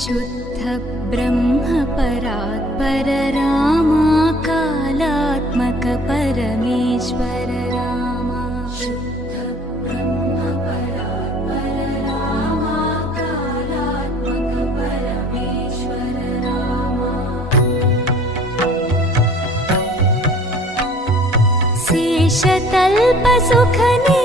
शुद्ध ब्रह्म परात्पर रामा कालात्मक परमेश्वर रामा शुद्ध ब्रह्म परात्पर रामा कालात्मक परमेश्वर रामा शेषतल्प सुख